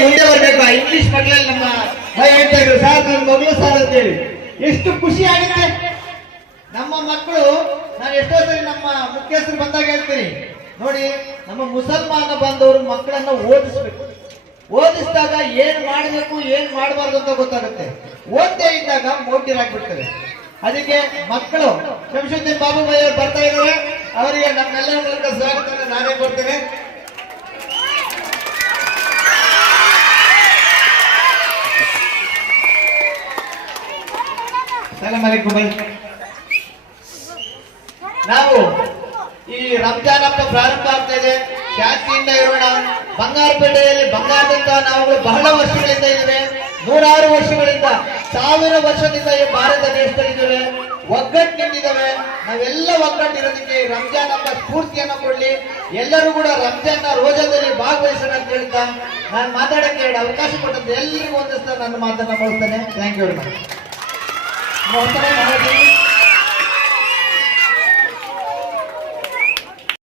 ಮುಂದೆ ಬರ್ಬೇಕು? ಆ ಇಂಗ್ಲಿಷ್ ಮಕ್ಕಳಲ್ಲಿ ನಮ್ಮ ಭಯ ಹೇಳ್ತಾ ಇದ್ರು. ಸರ್ ನನ್ನ ಮಗಳು ಸರ್ ಅಂತೇಳಿ ಎಷ್ಟು ಖುಷಿ ಆಗುತ್ತೆ. ನಮ್ಮ ಮಕ್ಕಳು, ನಾನು ಎಷ್ಟೋ ಸರಿ ನಮ್ಮ ಮುಖ್ಯಸ್ಥರು ಬಂದಾಗ ಹೇಳ್ತೀನಿ. ನೋಡಿ, ನಮ್ಮ ಮುಸಲ್ಮಾನ ಬಂದವರು ಮಕ್ಕಳನ್ನ ಓದಿಸ್ಬೇಕು. ಓದಿಸಿದಾಗ ಏನ್ ಮಾಡಬೇಕು, ಏನ್ ಮಾಡಬಾರ್ದು ಅಂತ ಗೊತ್ತಾಗುತ್ತೆ. ಓದ್ದೇ ಇದ್ದಾಗ ಮೋಟಿರಾಗ್ಬಿಡ್ತದೆ ಅದಕ್ಕೆ ಮಕ್ಕಳು, ಶಂಶುದ್ದೀನ್ ಬಾಬು ಭಾಯಿ ಅವರು ಬರ್ತಾ ಇದ್ದಾರೆ. ಅವರಿಗೆ ನಮ್ಮೆಲ್ಲರ ಮೂಲಕ ಸ್ವಾಗತ ನಾನೇ ಕೊಡ್ತೇನೆ. ನಾವು ಈ ರಂಜಾನ್ ಹಬ್ಬ ಪ್ರಾರಂಭ ಆಗ್ತಾ ಇದೆ. ಶಾಂತಿಯಿಂದ ಇರೋಣ. ಬಂಗಾರಪೇಟೆಯಲ್ಲಿ ಬಂಗಾರದಂತ ನಾವು ಬಹಳ ವರ್ಷಗಳಿಂದ ಇದ್ದೇವೆ. ನೂರಾರು ವರ್ಷಗಳಿಂದ, ಸಾವಿರ ವರ್ಷದಿಂದ ಈ ಭಾರತ ದೇಶದಲ್ಲಿದ್ದೇವೆ ಒಗ್ಗಟ್ಟಿನಿಂದಿದ್ದಾವೆ. ನಾವೆಲ್ಲ ಒಗ್ಗಟ್ಟಿರೋದಕ್ಕೆ ರಂಜಾನ್ ಹಬ್ಬ ಸ್ಫೂರ್ತಿಯನ್ನು ಕೊಡ್ಲಿ. ಎಲ್ಲರೂ ಕೂಡ ರಂಜಾನ್ ರೋಜಾದಲ್ಲಿ ಭಾಗವಹಿಸೋಣ ಅಂತ ಹೇಳ್ತಾ ನಾನು ಮಾತಾಡಕ್ಕೆ ಅವಕಾಶ ಕೊಟ್ಟಂತ. ಎಲ್ಲರಿಗೂ ಒಂದಿಸ್ತಾ ನನ್ನ ಮಾತನ್ನ ಮುಗಿಸ್ತೇನೆ thank you very much Motor.